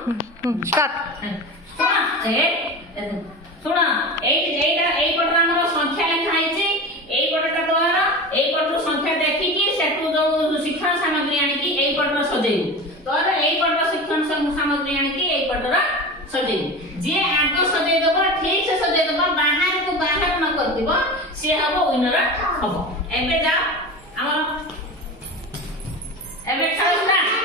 start शुण यही पटर आम संख्या लिखाई यही पटटा तोर यही पटर संख्या देखिकी सेठू जो शिक्षण सामग्री आनिकी यही पटर सजेबू तोर यही पटर शिक्षण सामग्री आनिकी यही पटर सजेबू जे आग सजै दबो ठीक से सजै दबो बाहर को बाहर न करदिबो से हबो विनर हबो एबे जा हमर एबे खेल स्टार्ट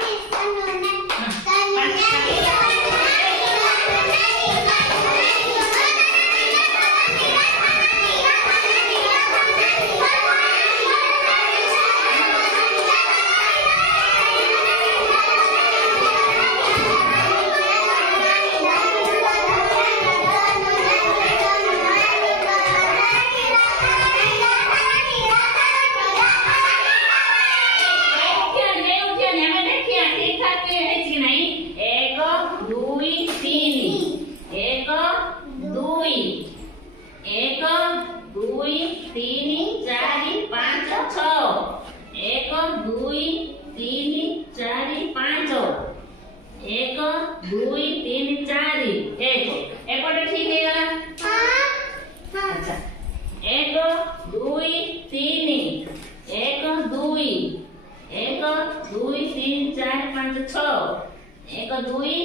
एक दुई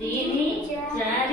तीन चार